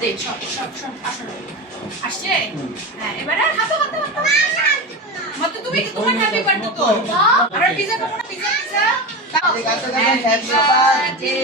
দে সব আসলে আসছে হ্যাঁ এবারে হাতে মত তুমি তোমার হ্যাপি বার্থডে তো আমরা পিজা খাবো না পিজা হ্যাপি বার্থডে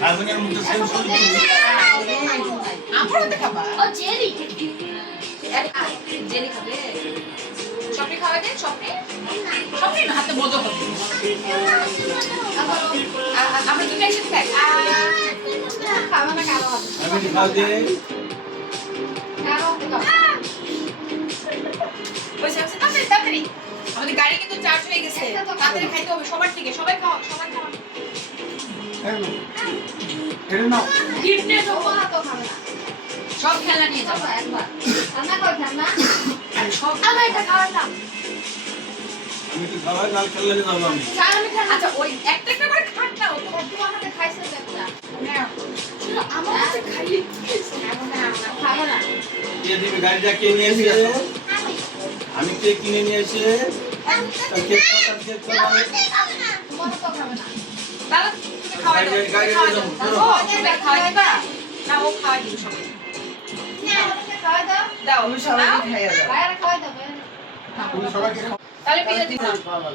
খাবেনের মধ্যে সেম শুরু আমরা তো খাবা ও জেলি জেলি খাবে সবই খাওয়া যায় সবই না হাতে মজা হবে আমরা দুটো একসাথে খাই খাবো না কালো হবে আমি খাও দে তাড়াতাড়ি আমাদের গাড়ি কিন্তু চার্জ হয়ে গেছে তাড়াতাড়ি খাইতে হবে সবার থেকে সবাই খাও এটা নাও কিডনি দেবো না তো খাবে না সব খেলা নিয়ে যাবো একবার ঠান্ডা করে ঠান্ডা আরে সব আমার এটা খাওয়ার না আমি তো খাওয়াই লাল খেললে যাবো আমি চার আমি খাই আচ্ছা ওই একটা করে খাট না ও তো তুই আমাকে খাইছে দেখলা না শুনো আমার কাছে খাইলে খাবো না কে দিবে গাড়িটা কে নিয়ে এসে আমি কে কিনে নিয়ে এসে কেক খাওয়াই তোমার তো খাবে না দাদা তুমি খাওয়াই দাও সবাই খাওয়াই দিবা না ও খাওয়াই দিও সবাই খাওয়াই দাও দাও তুমি সবাইকে খাইয়ে দাও বাইরে খাওয়াই দাও বাইরে তুমি সবাইকে তাহলে পিজা দিবা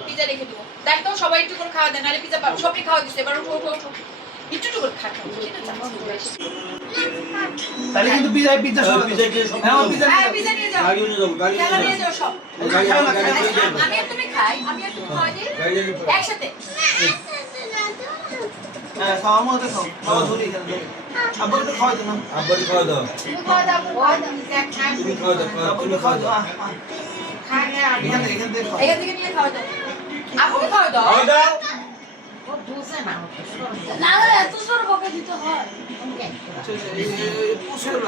পিজা রেখে দিব দেখো সবাই একটু করে খাওয়া দেন নালে পিজা পাবো সবই খাওয়া দিছে এবার ওঠো একটু করে খাও তাহলে কিন্তু পিজা সব পিজা কে সব হ্যাঁ পিজা হ্যাঁ পিজা নিয়ে যাও গাড়ি নিয়ে যাবো গাড়ি খেলা নিয়ে যাও সব গাড়ি আমি আর তুমি খাই আমি আর তুমি খাওয়াই দিই একসাথে হ্যাঁ খাওয়া মতো খাও খাওয়া ধরি এখানে আব্বু একটু খাওয়া দাও না আব্বারি খাওয়া দাও তুমি খাওয়া দাও খাওয়াই দাও তুমি খাওয়া দাও আব্বু তুমি একটু খাওয়া খাওয়া দাও দাও খাই না এখান থেকে খাও এখান থেকে নিয়ে খাওয়া দাও আপুকে খাওয়া দাও খাওয়া দাও ও বুঝে না না এত সর বকে দিতে হয় এই পুষ্কর